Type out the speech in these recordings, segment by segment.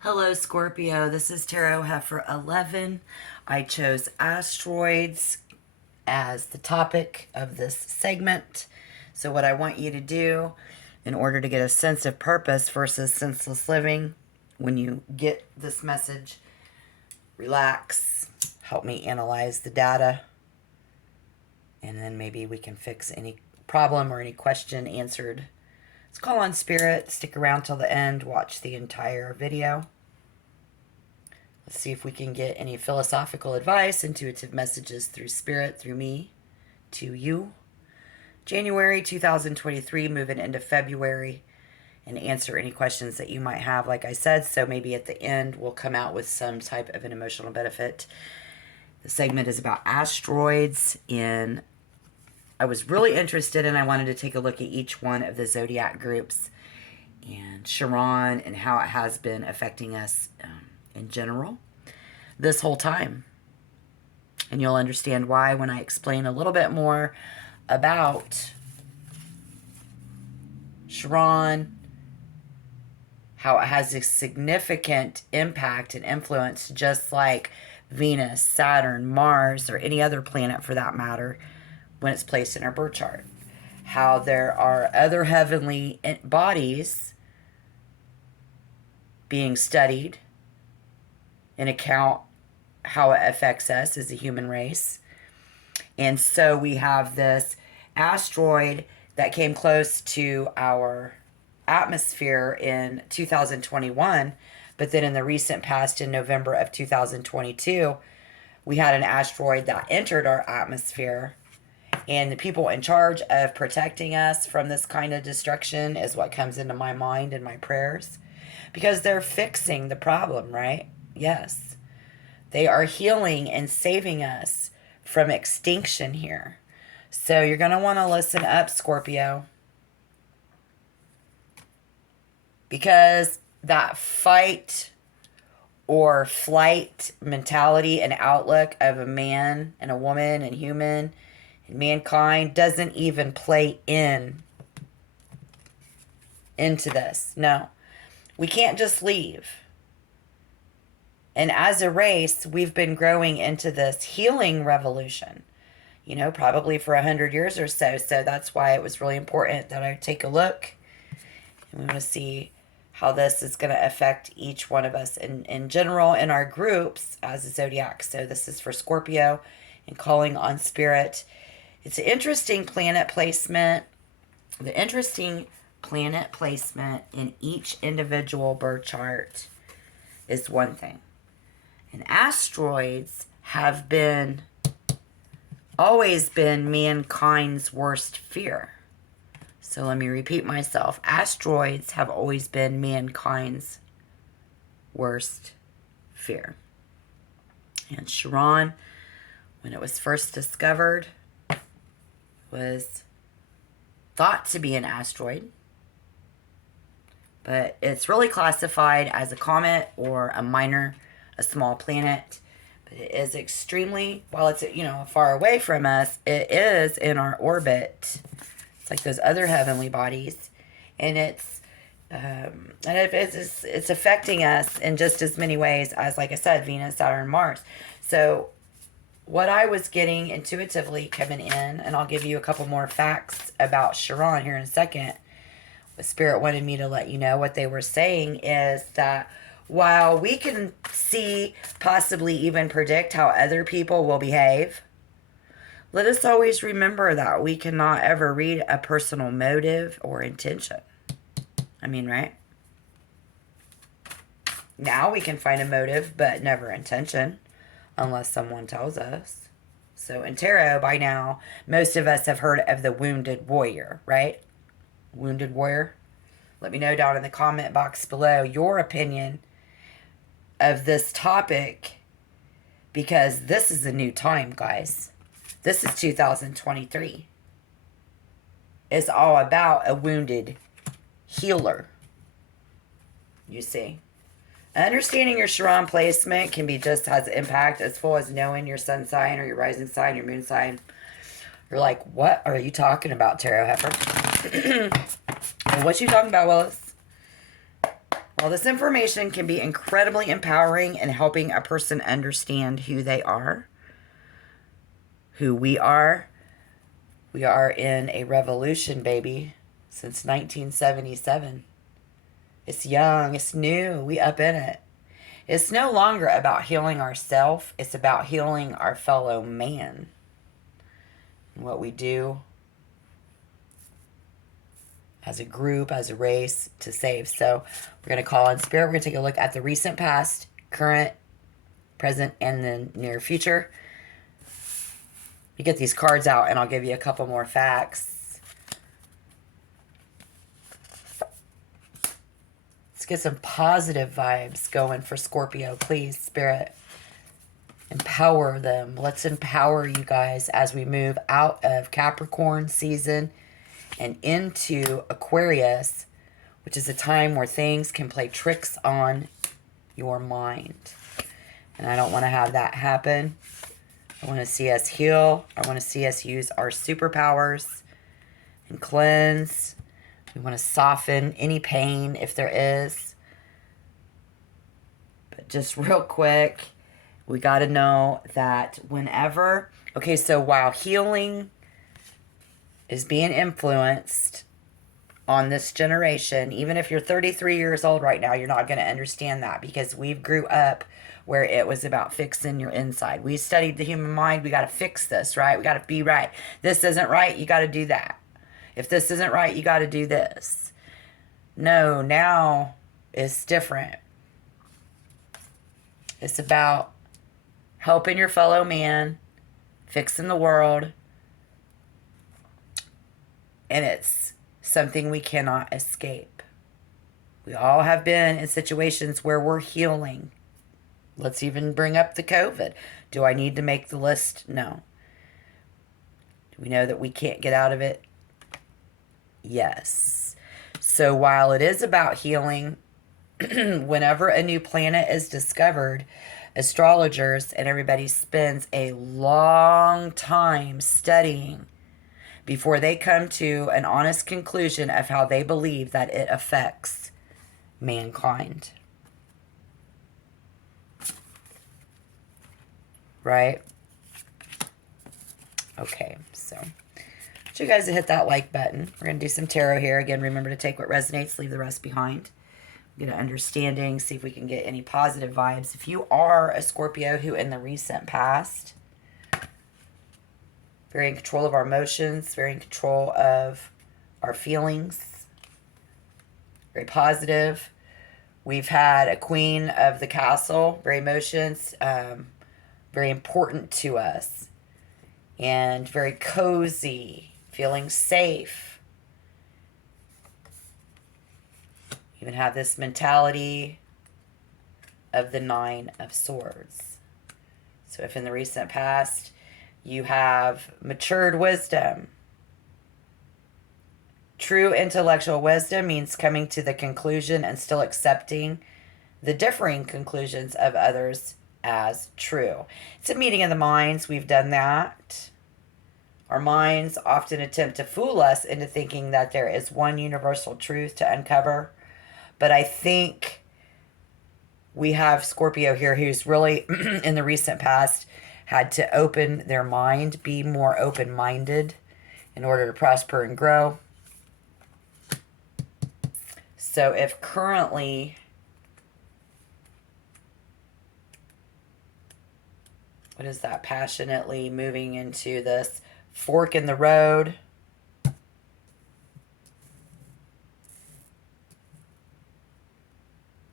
Hello, Scorpio. This is Tarot Heifer 11. I chose asteroids as the topic of this segment. So, what I want you to do in order to get a sense of purpose versus senseless living, when you get this message, relax, help me analyze the data, and then maybe we can fix any problem or any question answered. Let's call on Spirit. Stick around till the end. Watch the entire video. Let's see if we can get any philosophical advice, intuitive messages through Spirit, through me, to you. January 2023, moving into February, and answer any questions that you might have, like I said. So maybe at the end, we'll come out with some type of an emotional benefit. The segment is about asteroids, and I was really interested and I wanted to take a look at each one of the zodiac groups and Chiron and how it has been affecting us in general this whole time. And you'll understand why when I explain a little bit more about Chiron, how it has a significant impact and influence, just like Venus, Saturn, Mars, or any other planet for that matter, when it's placed in our birth chart. How there are other heavenly bodies being studied and account how it affects us as a human race. And so we have this asteroid that came close to our atmosphere in 2021, but then in the recent past, in November of 2022, we had an asteroid that entered our atmosphere. And the people in charge of protecting us from this kind of destruction is what comes into my mind and my prayers. Because they're fixing the problem, right? Yes. They are healing and saving us from extinction here. So you're going to want to listen up, Scorpio. Because that fight or flight mentality and outlook of a man and a woman and human and mankind doesn't even play into this. No. We can't just leave. And as a race, we've been growing into this healing revolution, probably for 100 years or so. So that's why it was really important that I take a look. And we want to see how this is going to affect each one of us in general in our groups as a zodiac. So this is for Scorpio and calling on Spirit. It's an interesting planet placement. The interesting planet placement in each individual birth chart is one thing. And asteroids have always been mankind's worst fear. So let me repeat myself. Asteroids have always been mankind's worst fear. And Chiron, when it was first discovered, was thought to be an asteroid. But it's really classified as a comet or a small planet. But it is extremely, while it's, far away from us, it is in our orbit. It's like those other heavenly bodies. And it's affecting us in just as many ways as, like I said, Venus, Saturn, Mars. So what I was getting intuitively coming in, and I'll give you a couple more facts about Chiron here in a second. What Spirit wanted me to let you know, what they were saying is that while we can see, possibly even predict how other people will behave, let us always remember that we cannot ever read a personal motive or intention. I mean, right? Now we can find a motive, but never intention, unless someone tells us. So in tarot, by now, most of us have heard of the wounded warrior, right? Wounded warrior. Let me know down in the comment box below your opinion of this topic, because this is a new time, guys. This is 2023. It's all about a wounded healer. You see. Understanding your Chiron placement can be just as impact as full as knowing your sun sign or your rising sign, your moon sign. You're like, what are you talking about, Tarot Heifer? What you talking about, Willis? While this information can be incredibly empowering in helping a person understand who they are, who we are in a revolution, baby, since 1977. It's young, it's new, we up in it. It's no longer about healing ourselves, it's about healing our fellow man. And what we do as a group, as a race, to save. So we're going to call on Spirit. We're going to take a look at the recent past, current, present, and the near future. You get these cards out, and I'll give you a couple more facts. Let's get some positive vibes going for Scorpio, please, Spirit. Empower them. Let's empower you guys as we move out of Capricorn season and into Aquarius, which is a time where things can play tricks on your mind. And I don't want to have that happen. I want to see us heal. I want to see us use our superpowers and cleanse. We want to soften any pain if there is. But just real quick, we got to know that whenever... Okay, so while healing is being influenced on this generation, even if you're 33 years old right now, you're not going to understand that, because we grew up where it was about fixing your inside. We studied the human mind. We got to fix this, right? We got to be right. This isn't right. You got to do that. If this isn't right, you got to do this. No, now it's different. It's about helping your fellow man, fixing the world, and it's something we cannot escape. We all have been in situations where we're healing. Let's even bring up the COVID. Do I need to make the list? No. Do we know that we can't get out of it? Yes. So while it is about healing, whenever a new planet is discovered, astrologers and everybody spends a long time studying before they come to an honest conclusion of how they believe that it affects mankind. Right? Okay, so I want you guys to hit that like button. We're going to do some tarot here. Again, remember to take what resonates, leave the rest behind. Get an understanding, see if we can get any positive vibes. If you are a Scorpio who in the recent past, very in control of our emotions, very in control of our feelings, very positive. We've had a queen of the castle, very emotions, very important to us, and very cozy, feeling safe. Even have this mentality of the Nine of Swords. So if in the recent past you have matured wisdom, true intellectual wisdom means coming to the conclusion and still accepting the differing conclusions of others as true. It's a meeting of the minds. We've done that. Our minds often attempt to fool us into thinking that there is one universal truth to uncover. But I think we have Scorpio here who's really, in the recent past, had to open their mind, be more open-minded in order to prosper and grow. So if currently, what is that, passionately moving into this fork in the road,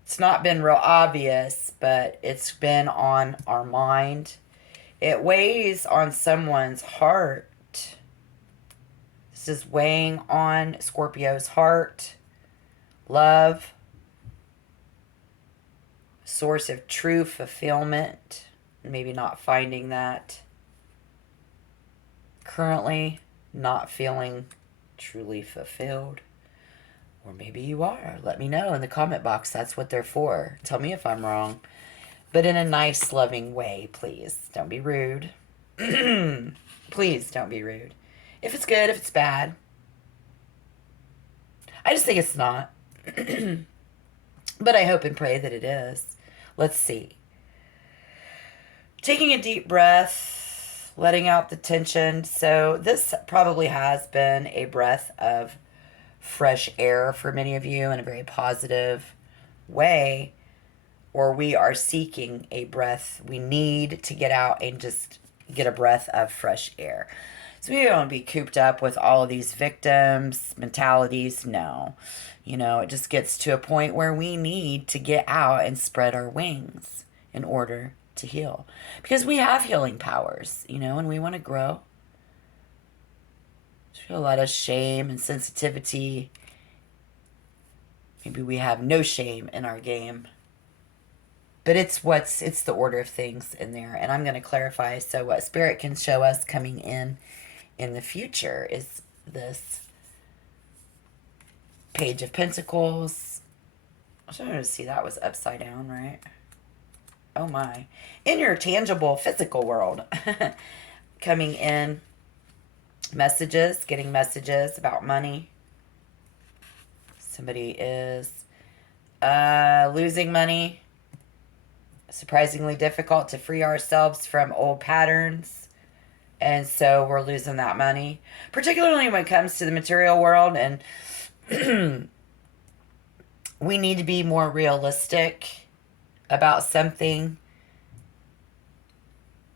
it's not been real obvious, but it's been on our mind. It weighs on someone's heart. This is weighing on Scorpio's heart. Love. Source of true fulfillment. Maybe not finding that. Currently not feeling truly fulfilled. Or maybe you are. Let me know in the comment box. That's what they're for. Tell me if I'm wrong. But in a nice, loving way, please. Don't be rude. Please don't be rude. If it's good, if it's bad. I just think it's not. But I hope and pray that it is. Let's see. Taking a deep breath, letting out the tension. So this probably has been a breath of fresh air for many of you in a very positive way, or we are seeking a breath. We need to get out and just get a breath of fresh air. So we don't want to be cooped up with all of these victims mentalities. No. It just gets to a point where we need to get out and spread our wings in order to heal. Because we have healing powers, and we want to grow. I feel a lot of shame and sensitivity. Maybe we have no shame in our game. But it's the order of things in there. And I'm going to clarify. So what Spirit can show us coming in the future is this Page of Pentacles. I was trying to see that was upside down, right? Oh my. In your tangible physical world. Coming in. Messages. Getting messages about money. Somebody is losing money. Surprisingly difficult to free ourselves from old patterns. And so we're losing that money. Particularly when it comes to the material world. And we need to be more realistic about something.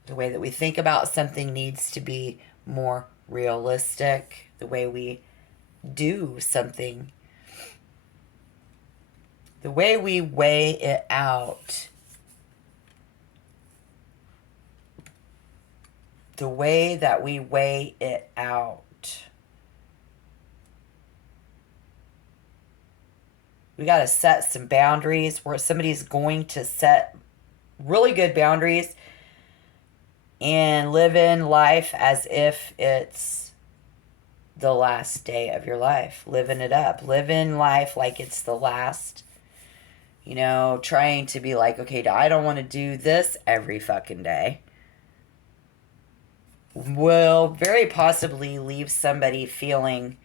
The way that we think about something needs to be more realistic. The way we do something. The way we weigh it out. The way that we weigh it out. We got to set some boundaries where somebody's going to set really good boundaries and live in life as if it's the last day of your life. Living it up. Living life like it's the last. Trying to be like, okay, I don't want to do this every fucking day. Will very possibly leave somebody feeling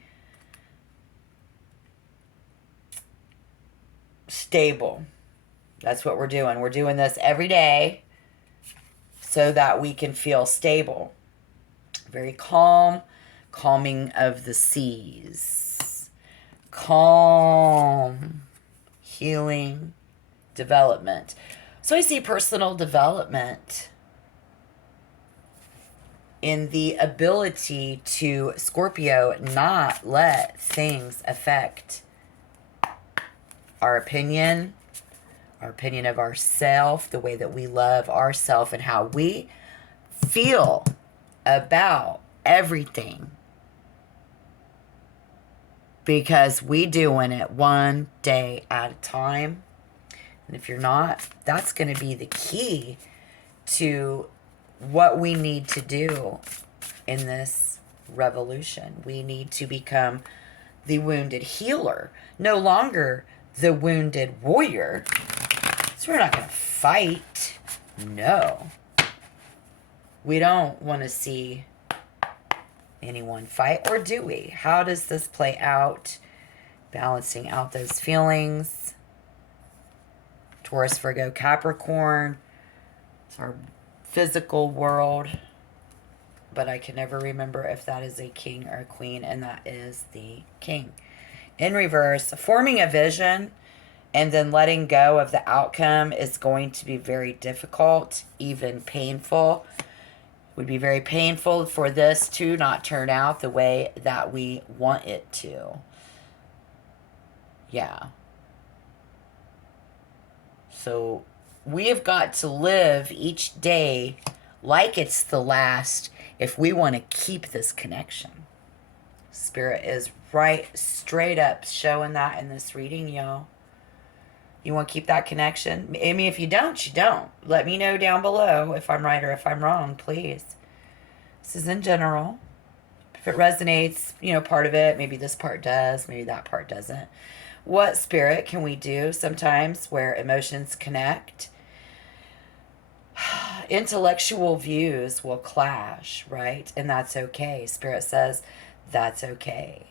stable. That's what we're doing. We're doing this every day so that we can feel stable. Very calm. Calming of the seas. Calm. Healing. Development. So I see personal development in the ability to, Scorpio, not let things affect our opinion of ourself, the way that we love ourself, and how we feel about everything. Because we doing it one day at a time. And if you're not, that's going to be the key to what we need to do in this revolution. We need to become the wounded healer, no longer the wounded warrior. So we're not going to fight. No. We don't want to see anyone fight, or do we? How does this play out? Balancing out those feelings. Taurus, Virgo, Capricorn. It's our physical world, but I can never remember if that is a king or a queen, and that is the king. In reverse, forming a vision and then letting go of the outcome is going to be very difficult, even painful. It would be very painful for this to not turn out the way that we want it to. Yeah. So we have got to live each day like it's the last if we want to keep this connection. Spirit is right straight up showing that in this reading, y'all. You want to keep that connection? I mean, if you don't, you don't. Let me know down below if I'm right or if I'm wrong, please. This is in general. If it resonates, part of it, maybe this part does, maybe that part doesn't. What, Spirit, can we do sometimes where emotions connect? Intellectual views will clash, right? And that's okay. Spirit says that's okay.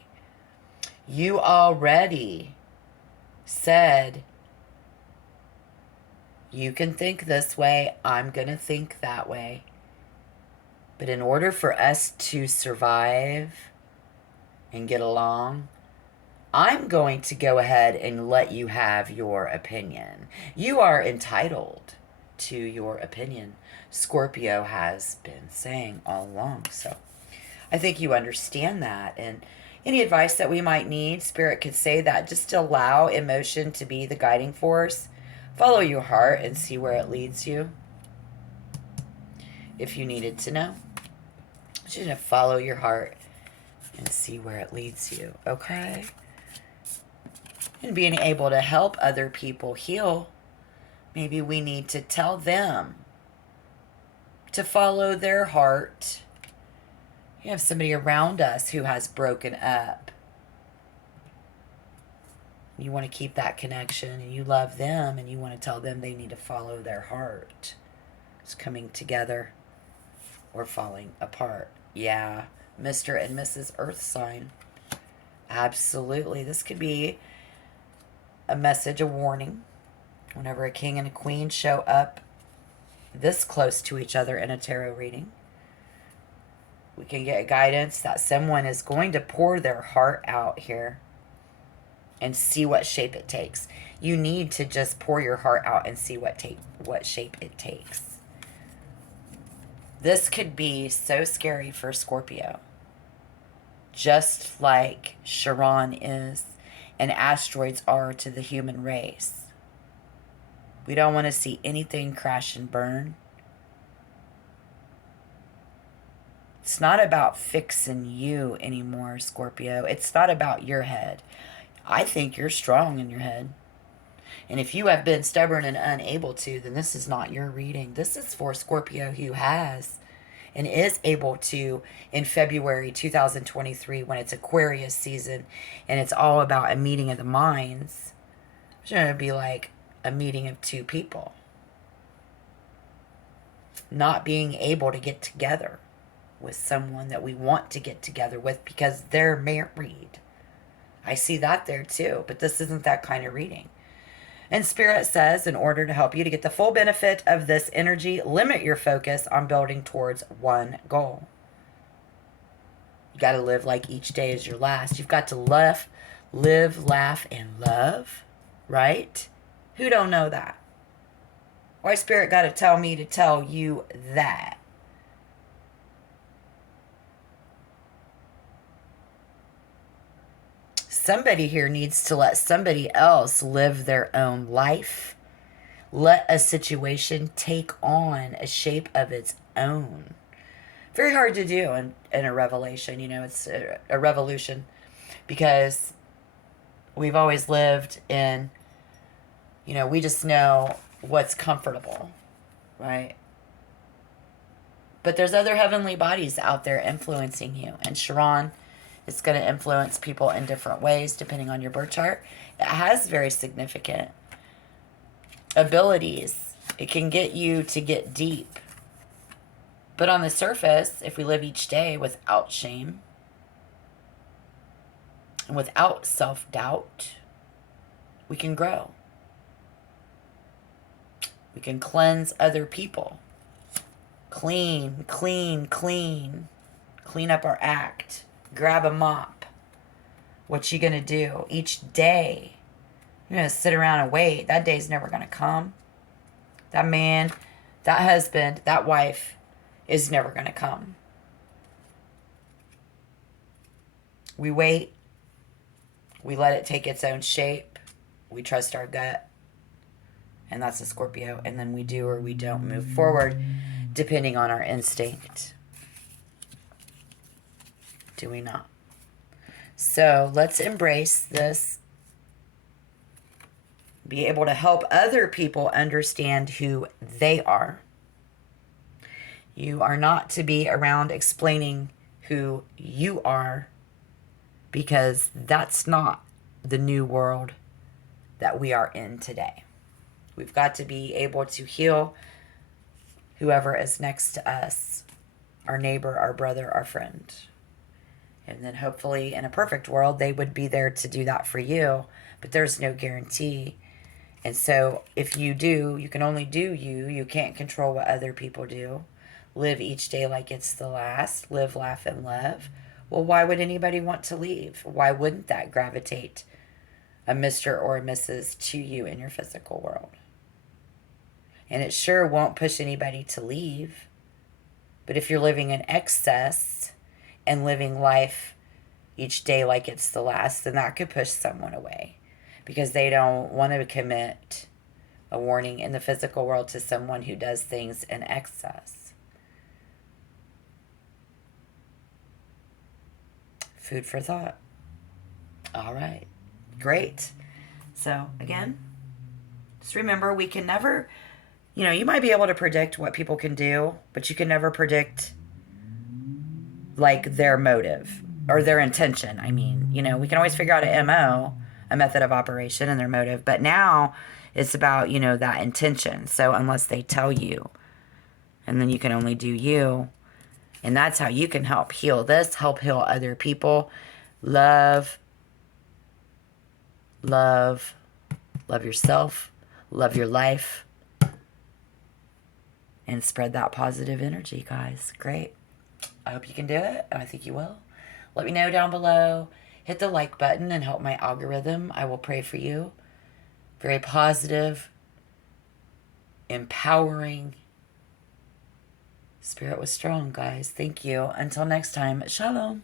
You already said You can think this way. I'm going to think that way. But in order for us to survive and get along, I'm going to go ahead and let you have your opinion. You are entitled to your opinion. Scorpio has been saying all along. So I think you understand that. And any advice that we might need, Spirit could say that just to allow emotion to be the guiding force. Follow your heart and see where it leads you. If you needed to know, just to follow your heart and see where it leads you, okay? And being able to help other people heal, maybe we need to tell them to follow their heart. You have somebody around us who has broken up. You want to keep that connection and you love them and you want to tell them they need to follow their heart. It's coming together or falling apart. Yeah, Mr. and Mrs. Earth sign. Absolutely. This could be a message, a warning. Whenever a king and a queen show up this close to each other in a tarot reading, we can get guidance that someone is going to pour their heart out here and see what shape it takes. You need to just pour your heart out and see what shape it takes. This could be so scary for Scorpio. Just like Chiron is and asteroids are to the human race. We don't want to see anything crash and burn. It's not about fixing you anymore, Scorpio. It's not about your head. I think you're strong in your head. And if you have been stubborn and unable to, then this is not your reading. This is for Scorpio who has and is able to in February 2023 when it's Aquarius season and it's all about a meeting of the minds. It's going to be like a meeting of two people. Not being able to get together with someone that we want to get together with because they're married. I see that there too, but this isn't that kind of reading. And Spirit says, in order to help you to get the full benefit of this energy, limit your focus on building towards one goal. You got to live like each day is your last. You've got to live, laugh, and love, right? Who don't know that? Why Spirit got to tell me to tell you that? Somebody here needs to let somebody else live their own life. Let a situation take on a shape of its own. Very hard to do in a revelation. You know, it's a revolution because we've always lived in, you know, we just know what's comfortable, right? But there's other heavenly bodies out there influencing you. And Chiron, it's going to influence people in different ways depending on your birth chart. It has very significant abilities. It can get you to get deep. But on the surface, if we live each day without shame and without self-doubt, we can grow. We can cleanse other people. Clean, clean, clean. Clean up our act. Grab a mop. What you going to do each day? You're going to sit around and wait. That day's never going to come. That man, that husband, that wife is never going to come. We wait. We let it take its own shape. We trust our gut. And that's a Scorpio. And then we do or we don't move forward depending on our instinct. Do we not? So let's embrace this. Be able to help other people understand who they are. You are not to be around explaining who you are because that's not the new world that we are in today. We've got to be able to heal whoever is next to us, our neighbor, our brother, our friend. And then hopefully in a perfect world, they would be there to do that for you. But there's no guarantee. And so if you do, you can only do you. You can't control what other people do. Live each day like it's the last. Live, laugh, and love. Well, why would anybody want to leave? Why wouldn't that gravitate a Mr. or a Mrs. to you in your physical world? And it sure won't push anybody to leave. But if you're living in excess and living life each day like it's the last, then that could push someone away because they don't want to commit a warning in the physical world to someone who does things in excess. Food for thought. All right. Great. So, again, just remember we can never, you might be able to predict what people can do, but you can never predict like their motive or their intention. I mean, we can always figure out a MO, a method of operation, and their motive, but now it's about, that intention. So unless they tell you, and then you can only do you, and that's how you can help heal this, help heal other people. Love yourself, love your life, and spread that positive energy, guys. Great. I hope you can do it, and I think you will. Let me know down below. Hit the like button and help my algorithm. I will pray for you. Very positive, empowering. Spirit was strong, guys. Thank you. Until next time, shalom.